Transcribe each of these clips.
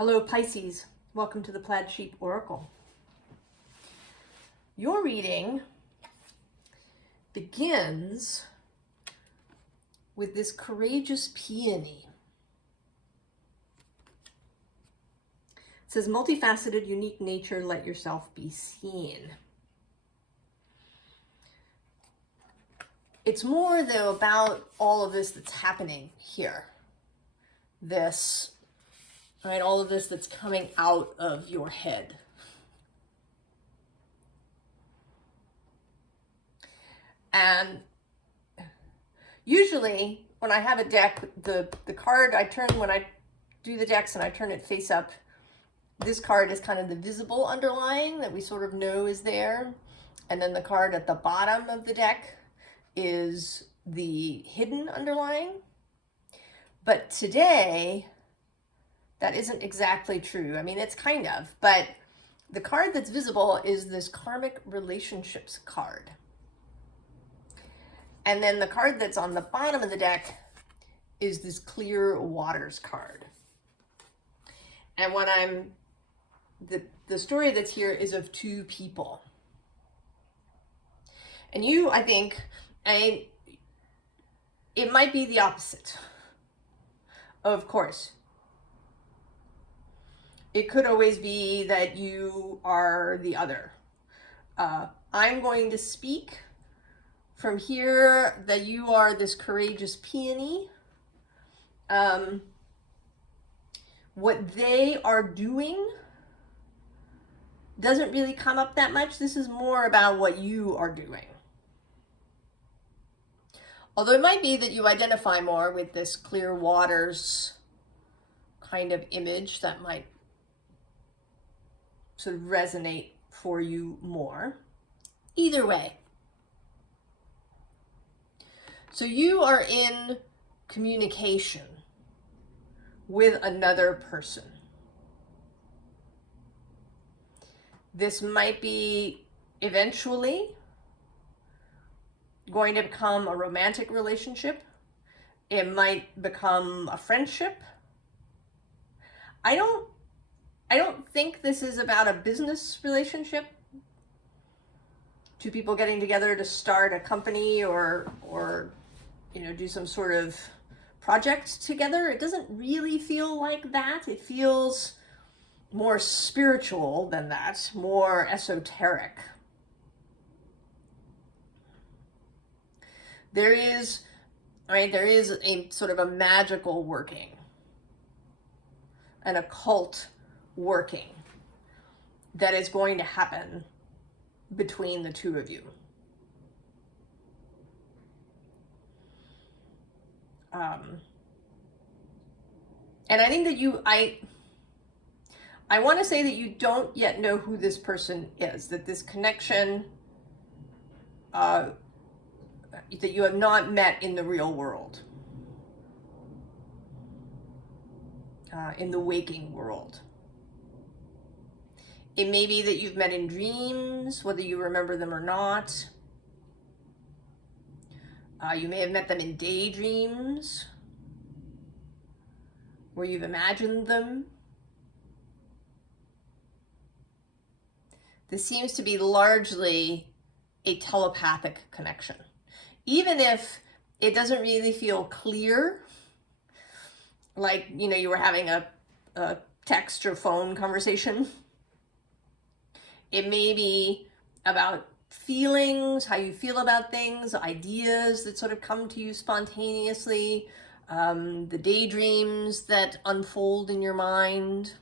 Hello Pisces, welcome to the Plaid Oracle. Your reading begins with this courageous peony. It says, multifaceted, unique nature, let yourself be seen. It's more, though, about all of this that's happening here. This, right, all of this that's coming out of your head. And usually when I have a deck, the card I turn, when I do the decks and I turn it face up, this card is kind of the visible underlying that we sort of know is there. And then the card at the bottom of the deck is the hidden underlying. But today, that isn't exactly true. I mean, it's kind of, but the card that's visible is this karmic relationships card. And then the card that's on the bottom of the deck is this clear waters card. And what the story that's here is of two people. And you, I think, it might be the opposite. Of course. It could always be that you are the other. I'm going to speak from here that you are this courageous peony. What they are doing doesn't really come up that much. This is more about what you are doing. Although it might be that you identify more with this clear waters kind of image that might sort of resonate for you more. Either way. So you are in communication with another person. This might be eventually going to become a romantic relationship. It might become a friendship. I don't think this is about a business relationship. Two people getting together to start a company or do some sort of project together. It doesn't really feel like that. It feels more spiritual than that, more esoteric. There is a sort of a magical working, an occult working that is going to happen between the two of you. And I think that I want to say that you don't yet know who this person is, that this connection, that you have not met in the real world, in the waking world. It may be that you've met in dreams, whether you remember them or not. You may have met them in daydreams, where you've imagined them. This seems to be largely a telepathic connection. Even if it doesn't really feel clear, like, you were having a text or phone conversation. It may be about feelings, how you feel about things, ideas that sort of come to you spontaneously, the daydreams that unfold in your mind.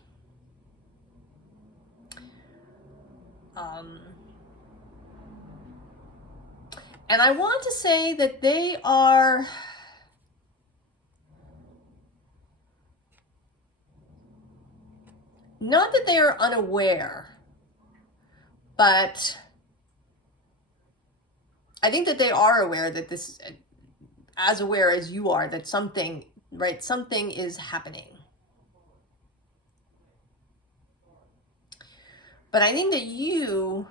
And I want to say that they are not that they are unaware, but I think that they are aware that this, as aware as you are, that something is happening. But I think that you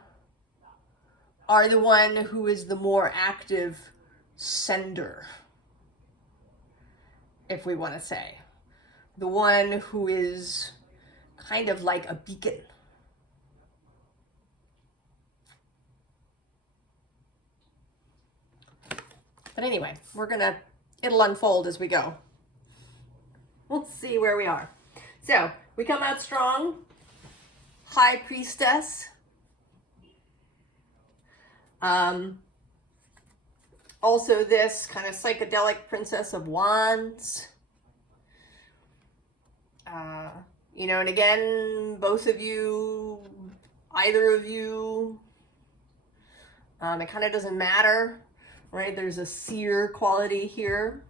are the one who is the more active sender, if we want to say. The one who is kind of like a beacon. But anyway, it'll unfold as we go. We'll see where we are. So we come out strong. High Priestess. Also this kind of psychedelic Princess of Wands. You know, and again, both of you, either of you, it kind of doesn't matter, right? There's a seer quality here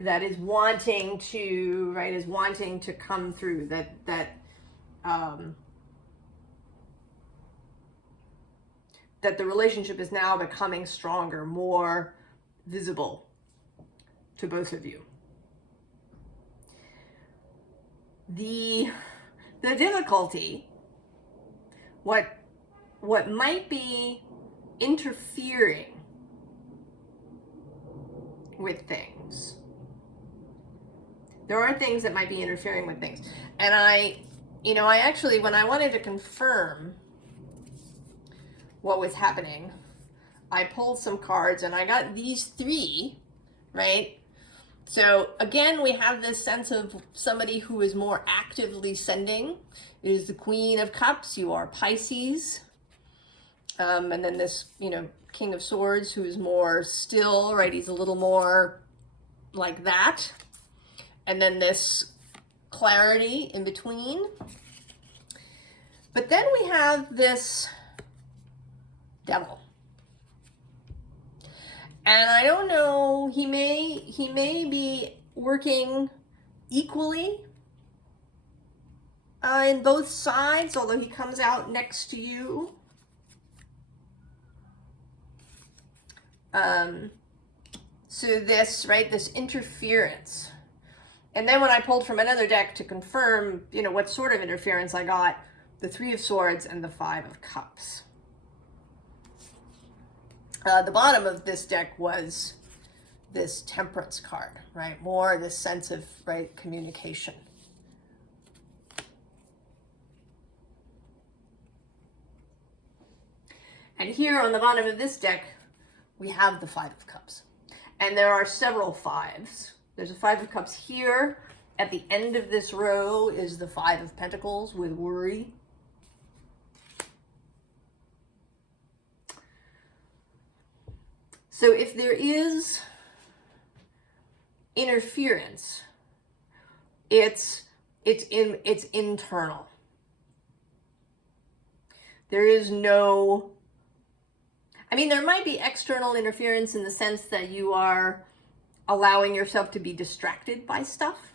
that is wanting to, right, is wanting to come through, that the relationship is now becoming stronger, more visible to both of you. The difficulty, what might be interfering with things. There are things that might be interfering with things. And I actually, when I wanted to confirm what was happening, I pulled some cards and I got these three, right? So again, we have this sense of somebody who is more actively sending. It is the Queen of Cups. You are Pisces. And then this, King of Swords, who is more still, right? He's a little more like that. And then this clarity in between. But then we have this Devil. And I don't know, he may be working equally in both sides, although he comes out next to you. So this, right, this interference. And then when I pulled from another deck to confirm, what sort of interference I got, the Three of Swords and the Five of Cups. The bottom of this deck was this Temperance card, right? More this sense of, right, communication. And here on the bottom of this deck, we have the Five of Cups. And there are several fives. There's a Five of Cups here. At the end of this row is the Five of Pentacles with worry. So if there is interference, it's internal. There is no, there might be external interference in the sense that you are allowing yourself to be distracted by stuff.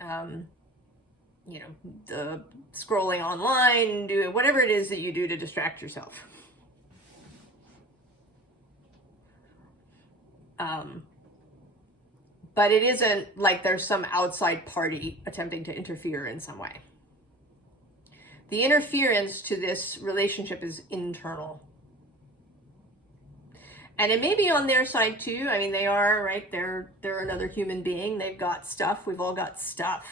The scrolling online, doing whatever it is that you do to distract yourself. But it isn't like there's some outside party attempting to interfere in some way. The interference to this relationship is internal. And it may be on their side too. They are, right? They're another human being. They've got stuff. We've all got stuff.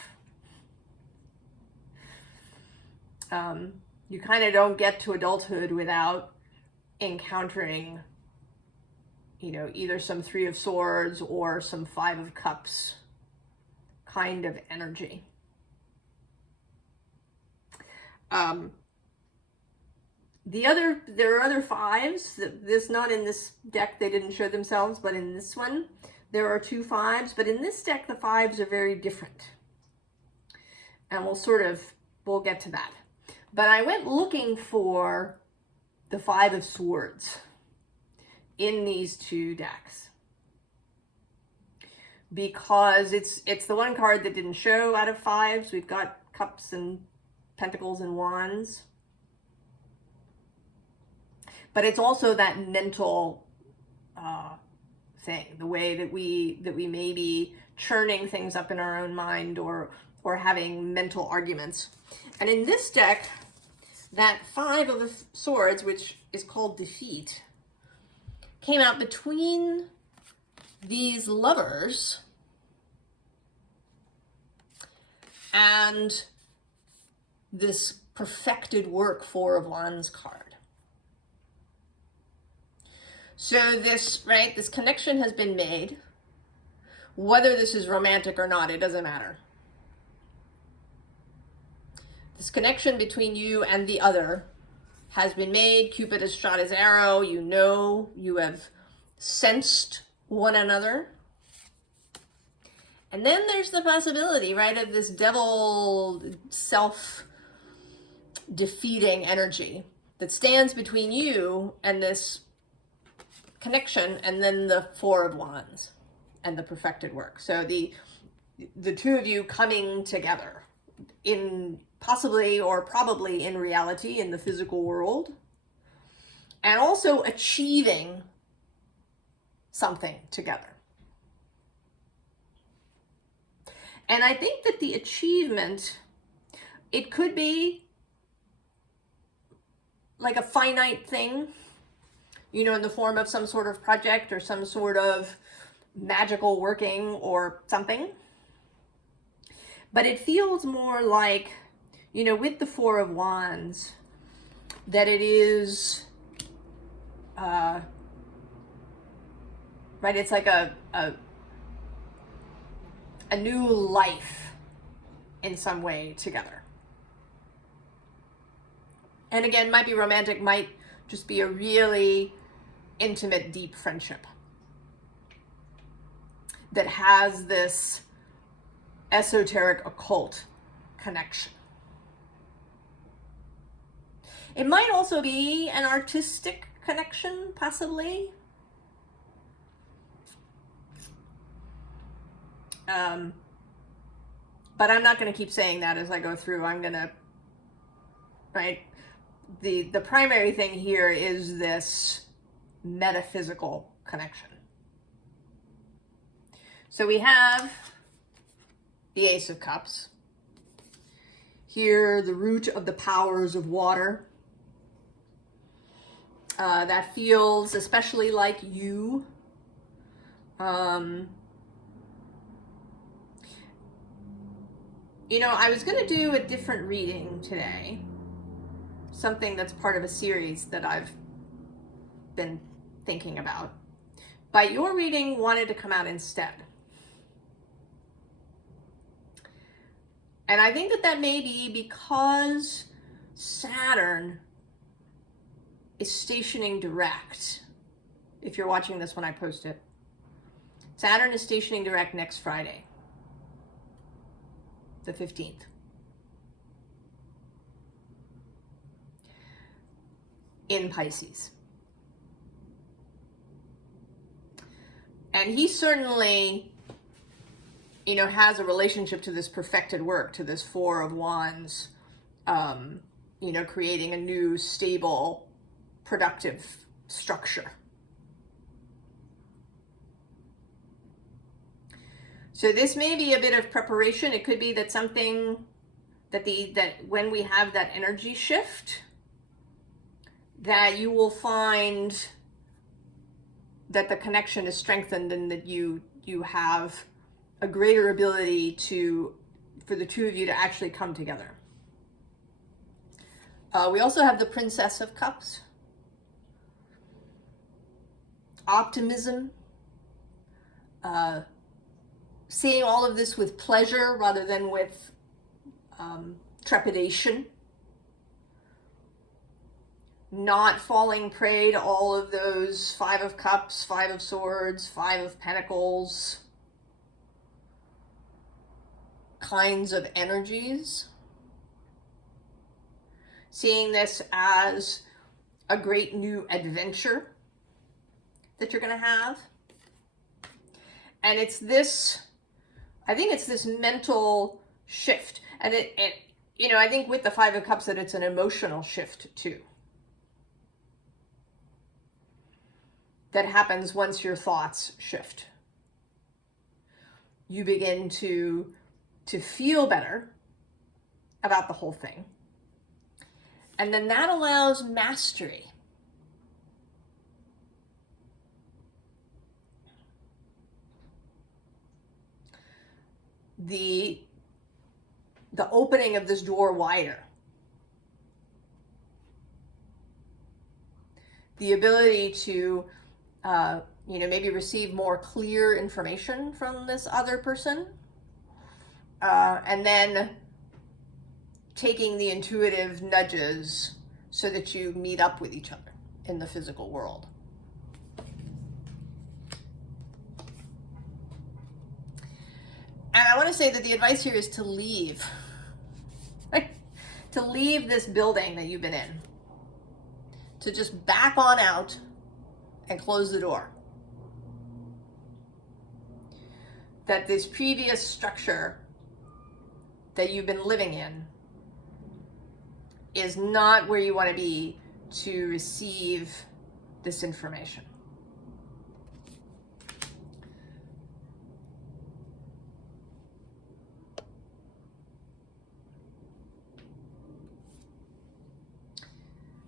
You kind of don't get to adulthood without encountering either some Three of Swords or some Five of Cups kind of energy. There are other fives. This, not in this deck, they didn't show themselves, but in this one, there are two fives. But in this deck, the fives are very different. And we'll get to that. But I went looking for the Five of Swords in these two decks, because it's the one card that didn't show out of fives. We've got Cups and Pentacles and Wands, but it's also that mental thing, the way that we may be churning things up in our own mind or having mental arguments. And in this deck, that Five of Swords, which is called Defeat, came out between these lovers and this perfected work Four of Wands card. So this, right, this connection has been made. Whether this is romantic or not, it doesn't matter. This connection between you and the other has been made. Cupid has shot his arrow. You know, you have sensed one another. And then there's the possibility, right, of this devil self-defeating energy that stands between you and this connection, and then the Four of Wands and the perfected work. So the two of you coming together in possibly or probably in reality in the physical world, and also achieving something together. And I think that the achievement, it could be like a finite thing, you know, in the form of some sort of project or some sort of magical working or something. But it feels more like, you know, with the Four of Wands, that it is, right, it's like a new life in some way together. And again, might be romantic, might just be a really intimate, deep friendship that has this esoteric occult connection. It might also be an artistic connection, possibly. But I'm not going to keep saying that as I go through. I'm going to, right? The primary thing here is this metaphysical connection. So we have the Ace of Cups. Here, the root of the powers of water. That feels especially like you. You know, I was going to do a different reading today. Something that's part of a series that I've been thinking about. But your reading wanted to come out instead. And I think that that may be because Saturn is stationing direct. If you're watching this when I post it. Saturn is stationing direct next Friday, the 15th. In Pisces. And he certainly, you know, has a relationship to this perfected work, to this Four of Wands, you know, creating a new, stable, productive structure. So this may be a bit of preparation. It could be that something that when we have that energy shift, that you will find that the connection is strengthened and that you have a greater ability for the two of you to actually come together. We also have the Princess of Cups. Optimism. Seeing all of this with pleasure rather than with trepidation. Not falling prey to all of those Five of Cups, Five of Swords, Five of Pentacles kinds of energies. Seeing this as a great new adventure that you're going to have. And it's this, I think it's this mental shift. And it, you know, I think with the Five of Cups that it's an emotional shift too. That happens once your thoughts shift. You begin to feel better about the whole thing. And then that allows mastery. the opening of this door wider. The ability to, maybe receive more clear information from this other person. And then taking the intuitive nudges so that you meet up with each other in the physical world. And I want to say that the advice here is to leave. Right? To leave this building that you've been in. To just back on out and close the door. That this previous structure that you've been living in is not where you want to be to receive this information.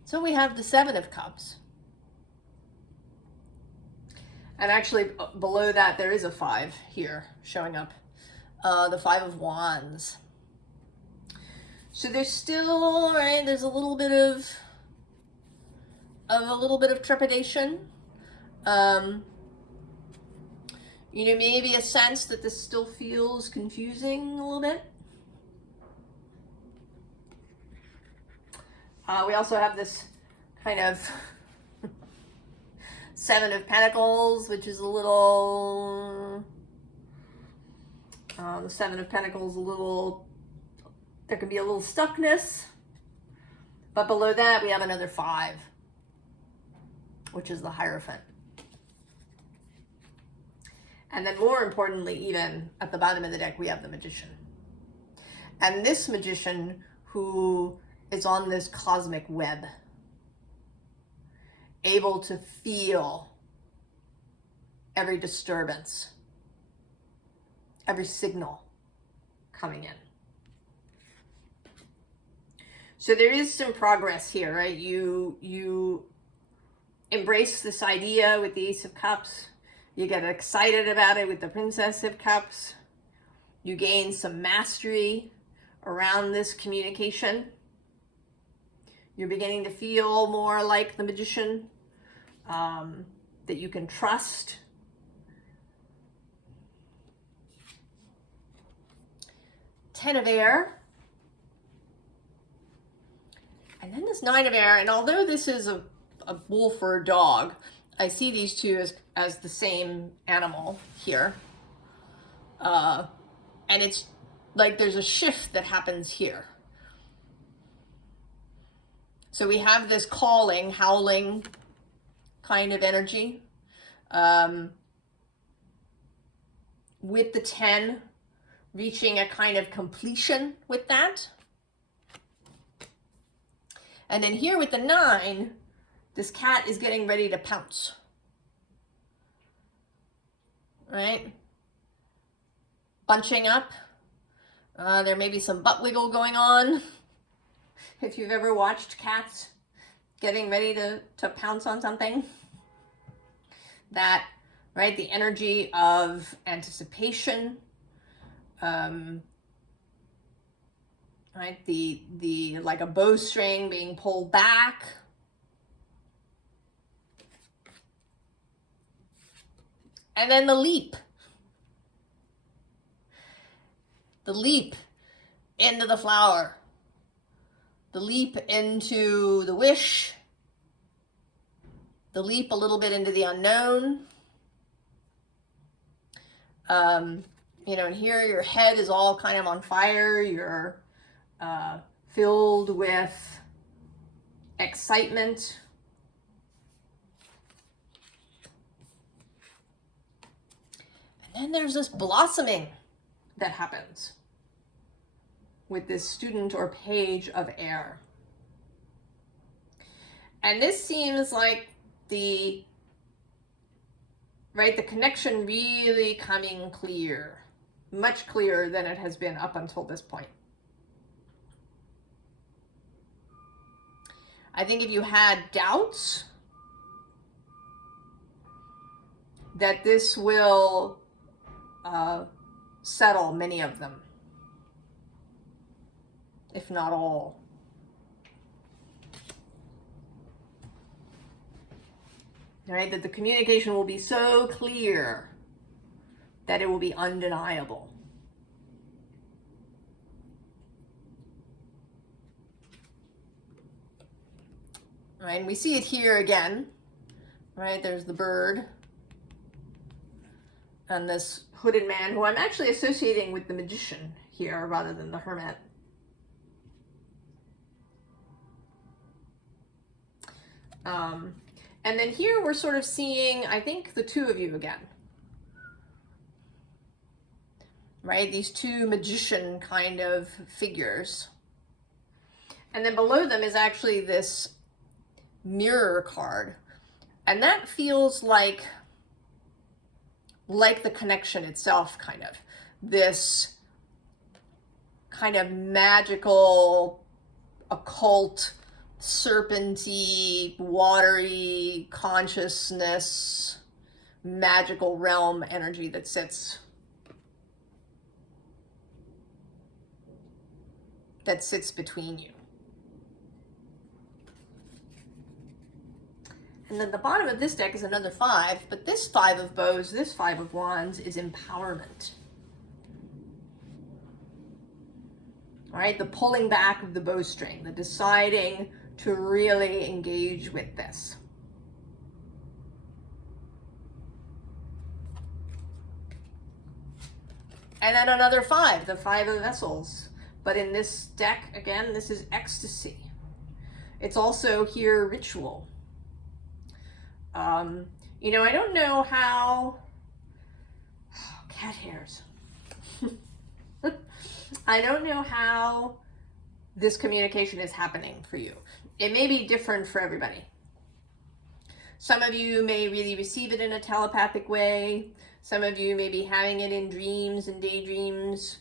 So we have the Seven of Cups. And actually below that there is a 5 here showing up. The 5 of Wands. So there's still, right, there's a little bit of trepidation. Maybe a sense that this still feels confusing a little bit. We also have this kind of 7 of Pentacles, which is a little, the 7 of Pentacles, there can be a little stuckness. But below that, we have another 5, which is the Hierophant. And then more importantly, even at the bottom of the deck, we have the Magician. And this Magician who is on this cosmic web, able to feel every disturbance, every signal coming in. So there is some progress here, right? You embrace this idea with the Ace of Cups. You get excited about it with the Princess of Cups. You gain some mastery around this communication. You're beginning to feel more like the Magician, that you can trust. Ten of Air. And then this 9 of Air, and although this is a wolf or a dog, I see these two as the same animal here. And it's like there's a shift that happens here. So we have this calling, howling kind of energy. With the 10, reaching a kind of completion with that. And then here with the 9, this cat is getting ready to pounce. Right? Bunching up. There may be some butt wiggle going on. If you've ever watched cats getting ready to pounce on something. That, right, the energy of anticipation. Right, the like a bowstring being pulled back. And then the leap. The leap into the flower. The leap into the wish. The leap a little bit into the unknown. And here your head is all kind of on fire. You're filled with excitement. And then there's this blossoming that happens with this student or page of air. And this seems like the connection really coming clear, much clearer than it has been up until this point. I think if you had doubts that this will settle many of them, if not all. Right? That the communication will be so clear that it will be undeniable. Right? And we see it here again. Right? There's the bird and this hooded man, who I'm actually associating with the magician here rather than the hermit. And then here we're sort of seeing, I think, the two of you again. Right? These two magician kind of figures. And then below them is actually this mirror card. And that feels like the connection itself, kind of. This kind of magical, occult, serpenty, watery consciousness, magical realm energy that sits between you. And then the bottom of this deck is another 5, but this 5 of bows, this 5 of wands is empowerment. All right, the pulling back of the bowstring, the deciding to really engage with this. And then another 5, the 5 of vessels. But in this deck, again, this is ecstasy. It's also here ritual. You know, I don't know how, cat hairs. I don't know how this communication is happening for you. It may be different for everybody. Some of you may really receive it in a telepathic way. Some of you may be having it in dreams and daydreams.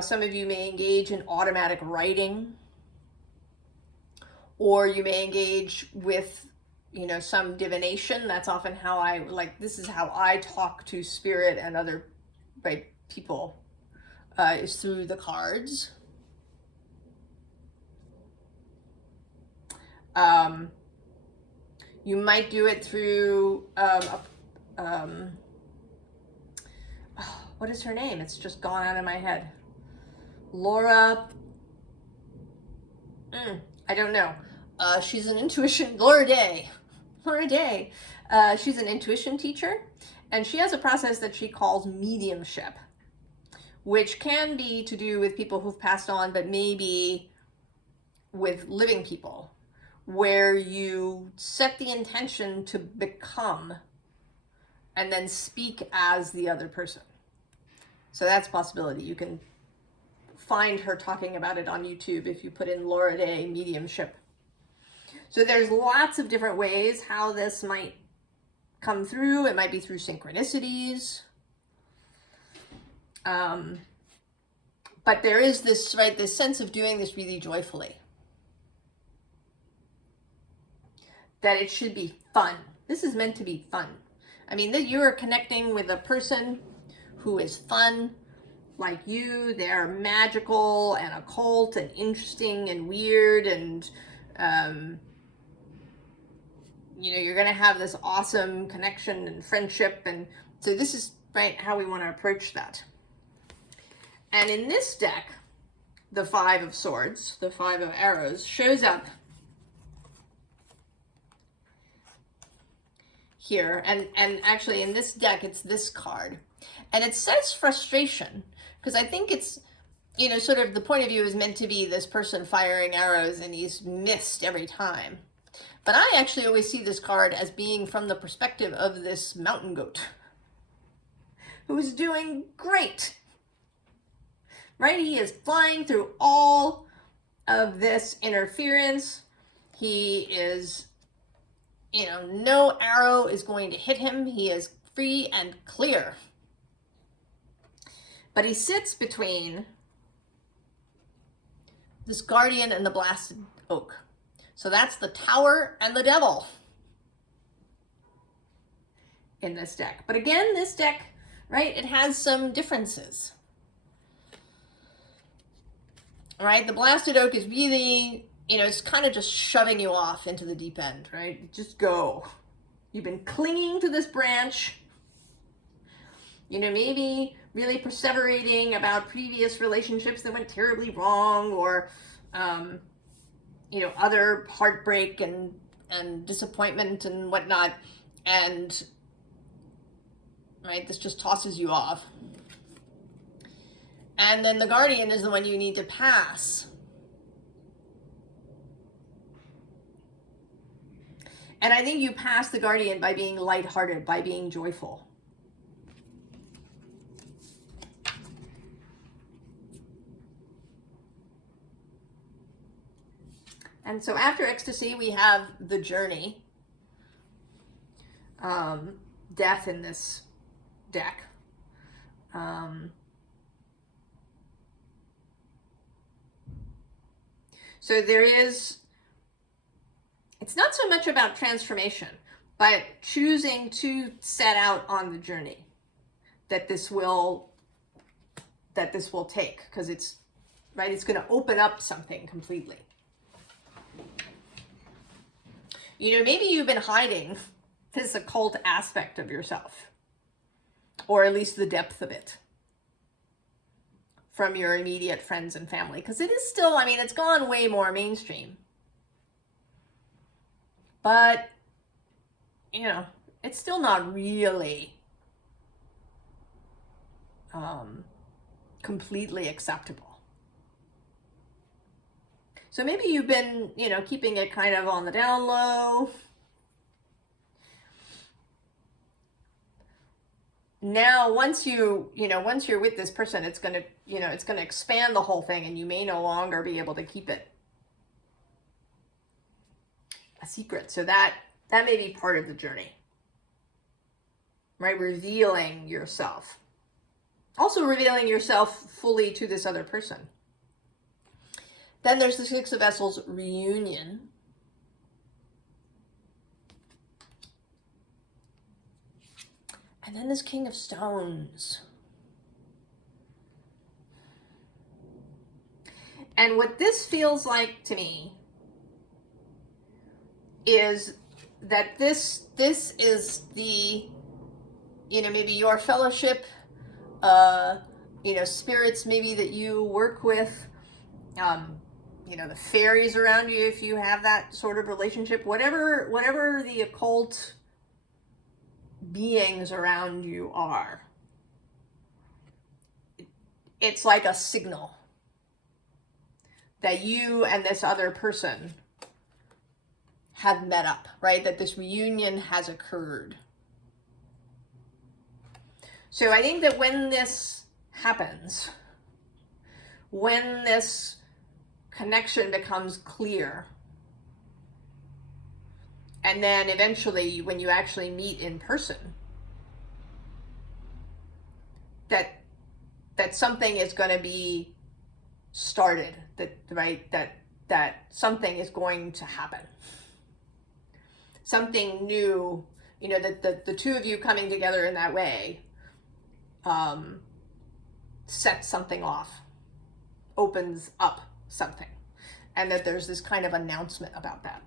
Some of you may engage in automatic writing. Or you may engage with, you know, some divination. That's often how this is how I talk to spirit and other people, is through the cards. You might do it through, what is her name? It's just gone out of my head. Laura, I don't know. She's an intuition, Laura Day. She's an intuition teacher, and she has a process that she calls mediumship, which can be to do with people who've passed on, but maybe with living people, where you set the intention to become and then speak as the other person. So that's a possibility. You can find her talking about it on YouTube if you put in Laura Day mediumship. So there's lots of different ways how this might come through. It might be through synchronicities. But there is this, right, this sense of doing this really joyfully. That it should be fun. This is meant to be fun. I mean, that you are connecting with a person who is fun, like you. They're magical and occult and interesting and weird, and you know, you're going to have this awesome connection and friendship. And so this is, right, how we want to approach that. And in this deck, the 5 of swords, the 5 of arrows, shows up here. And actually in this deck, it's this card. And it says frustration, because I think it's, you know, sort of the point of view is meant to be this person firing arrows and he's missed every time. But I actually always see this card as being from the perspective of this mountain goat who's doing great, right? He is flying through all of this interference. He is, you know, no arrow is going to hit him. He is free and clear. But he sits between this guardian and the blasted oak. So that's the tower and the devil in this deck. But again, this deck right? It has some differences. Right? The blasted oak is really, it's kind of just shoving you off into the deep end, right? Just go. You've been clinging to this branch, maybe really perseverating about previous relationships that went terribly wrong, or, other heartbreak and disappointment and whatnot. And, right, this just tosses you off. And then the Guardian is the one you need to pass. And I think you pass the Guardian by being lighthearted, by being joyful. And so after ecstasy, we have the journey. Death in this deck. So there is, it's not so much about transformation, but choosing to set out on the journey that this will take, because it's, right, it's going to open up something completely. Maybe you've been hiding this occult aspect of yourself, or at least the depth of it, from your immediate friends and family, because it is still, it's gone way more mainstream. But, it's still not really completely acceptable. So maybe you've been, keeping it kind of on the down low. Now, once you're with this person, it's going to, it's going to expand the whole thing, and you may no longer be able to keep it a secret. So that may be part of the journey, right? Revealing yourself. Also revealing yourself fully to this other person. Then there's the Six of Vessels reunion. And then this King of Stones. And what this feels like to me is that this is the, maybe your fellowship, spirits maybe that you work with, the fairies around you, if you have that sort of relationship, whatever the occult beings around you are. It's like a signal that you and this other person have met up, right? That this reunion has occurred. So I think that when this happens, when this connection becomes clear, and then eventually when you actually meet in person, that something is going to be started, that something is going to happen. Something new, that the two of you coming together in that way sets something off, opens up something, and that there's this kind of announcement about that.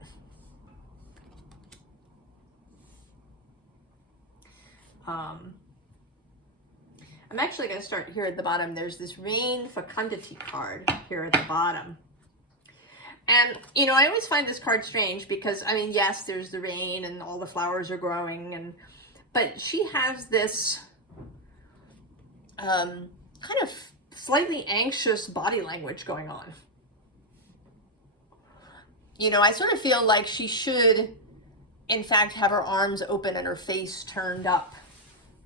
I'm actually going to start here at the bottom. There's this rain fecundity card here at the bottom. And, I always find this card strange because, yes, there's the rain and all the flowers are growing, but she has this kind of slightly anxious body language going on. I sort of feel like she should, in fact, have her arms open and her face turned up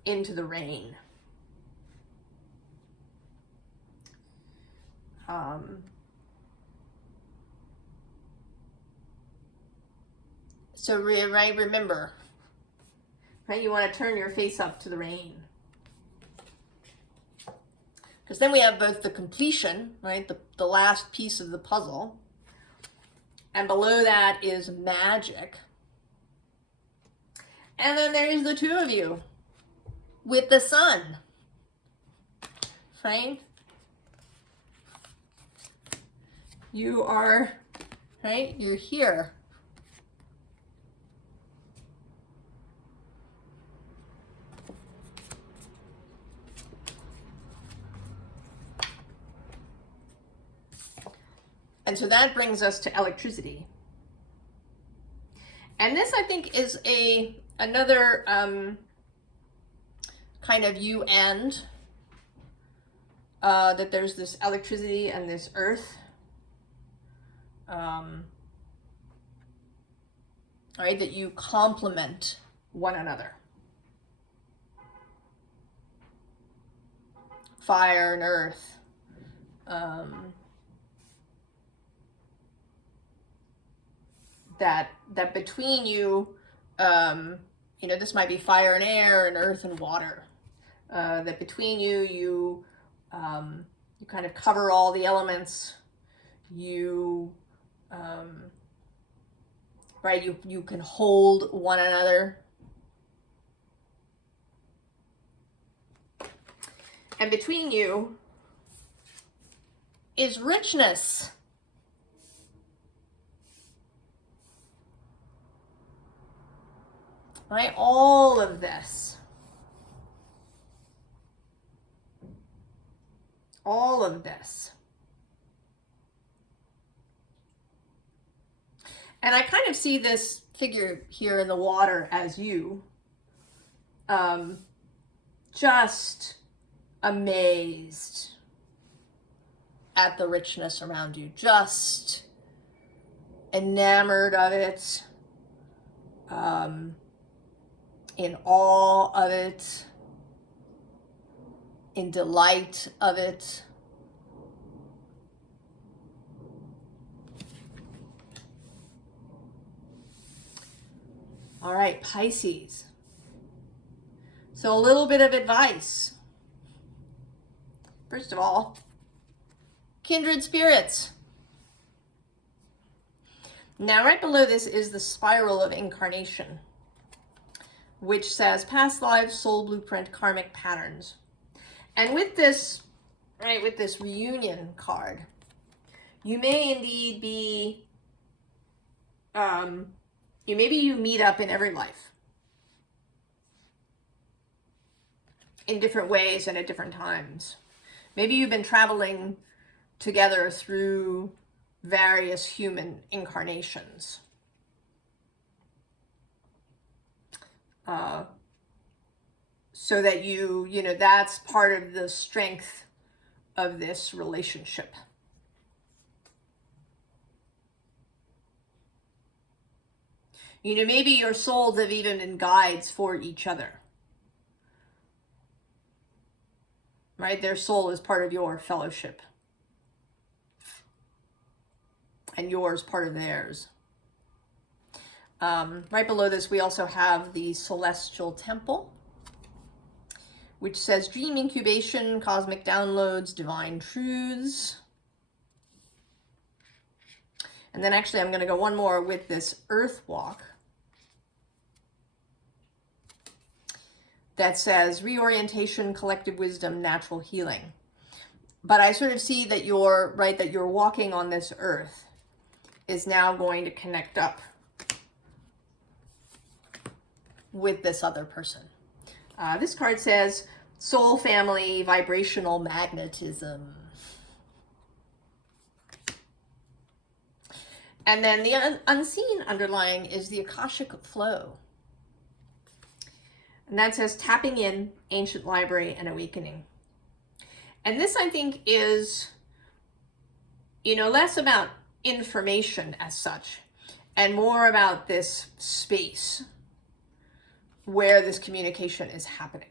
into the rain. So, right, remember, right, you want to turn your face up to the rain. Because then we have both the completion, right, the last piece of the puzzle, and below that is magic. And then there's the two of you with the sun. right? You are, right? You're here. And so that brings us to electricity. And this, I think, is another kind of you and that there's this electricity and this earth. Right, that you complement one another. Fire and earth. That between you, you know, this might be fire and air and earth and water. That between you, you kind of cover all the elements. You, right, you can hold one another. And between you is richness. Right? All of this. All of this. And I kind of see this figure here in the water as you. Just amazed at the richness around you. Just enamored of it. In awe of it, in delight of it. All right, Pisces. So a little bit of advice. First of all, kindred spirits. Now right below this is the spiral of incarnation, which says past lives, soul blueprint, karmic patterns. And with this, right, with this reunion card, you may indeed be, maybe you meet up in every life in different ways and at different times. Maybe you've been traveling together through various human incarnations. So that you know, that's part of the strength of this relationship. You know, maybe your souls have even been guides for each other. Right? Their soul is part of your fellowship. And yours part of theirs. Right below this, we also have the Celestial Temple, which says dream incubation, cosmic downloads, divine truths. And then actually I'm going to go one more with this Earth Walk that says reorientation, collective wisdom, natural healing. But I sort of see that you're, right, that you're walking on this earth is now going to connect up with this other person. This card says soul family, vibrational magnetism. And then the unseen underlying is the Akashic flow. And that says tapping in, ancient library, and awakening. And this, I think, is, you know, less about information as such and more about this space where this communication is happening.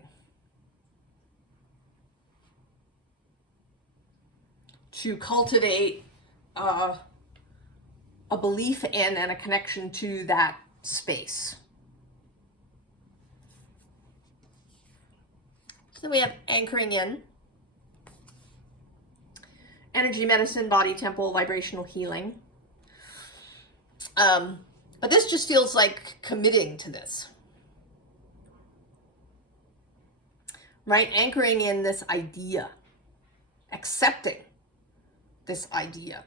To cultivate a belief in and a connection to that space. So we have anchoring in, energy medicine, body temple, vibrational healing. But this just feels like committing to this. Right? Anchoring in this idea accepting this idea.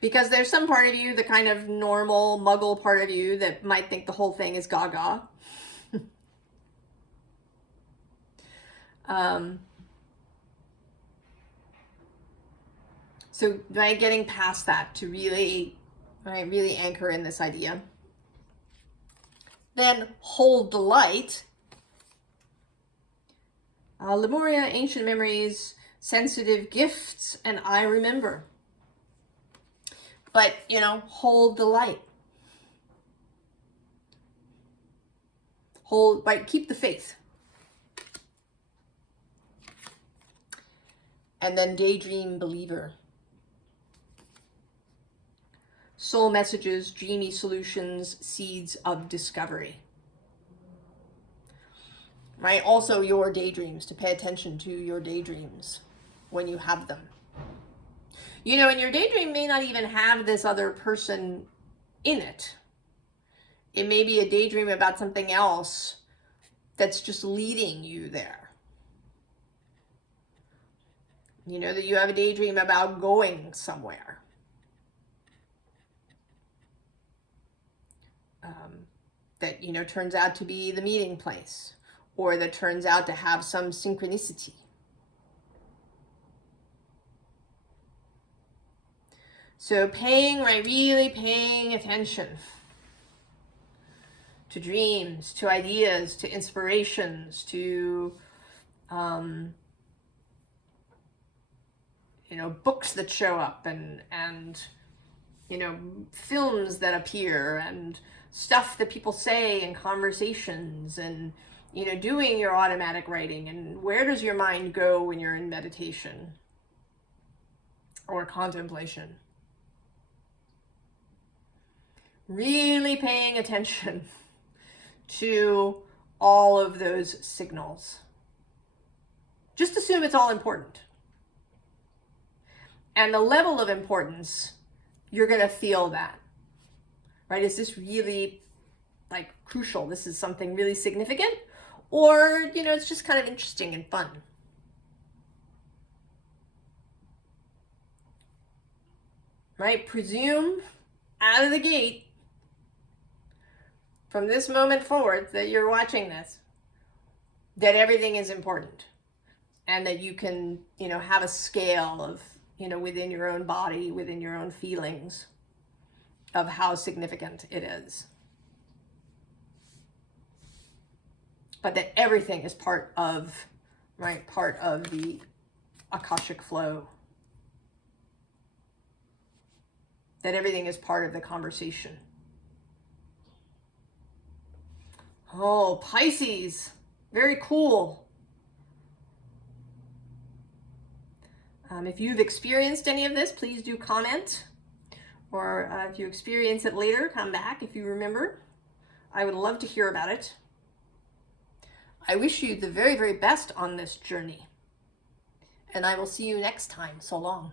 Because there's some part of you, the kind of normal muggle part of you, that might think the whole thing is gaga. So right, getting past that to really, right, really anchor in this idea. Then hold the light. Lemuria, ancient memories, sensitive gifts, and I remember. But, you know, hold the light. Hold, right, keep the faith. And then daydream believer. Soul messages, dreamy solutions, seeds of discovery. Right? Also your daydreams, to pay attention to your daydreams when you have them. You know, and your daydream may not even have this other person in it. It may be a daydream about something else that's just leading you there. You know, that you have a daydream about going somewhere. That, you know, turns out to be the meeting place, or that turns out to have some synchronicity. So paying, right, really paying attention to dreams, to ideas, to inspirations, to, you know, books that show up, and, you know, films that appear, and stuff that people say in conversations, and, you know, doing your automatic writing. And where does your mind go when you're in meditation or contemplation? Really paying attention to all of those signals. Just assume it's all important. And the level of importance, you're going to feel that. Right? Is this really, like, crucial? This is something really significant? Or, you know, it's just kind of interesting and fun. Right? Presume out of the gate, from this moment forward that you're watching this, that everything is important. And that you can, you know, have a scale of, you know, within your own body, within your own feelings, of how significant it is. But that everything is part of, right, part of the Akashic flow. That everything is part of the conversation. Oh, Pisces. Very cool. If you've experienced any of this, please do comment. Or if you experience it later, come back if you remember. I would love to hear about it. I wish you the very, very best on this journey. And I will see you next time. So long.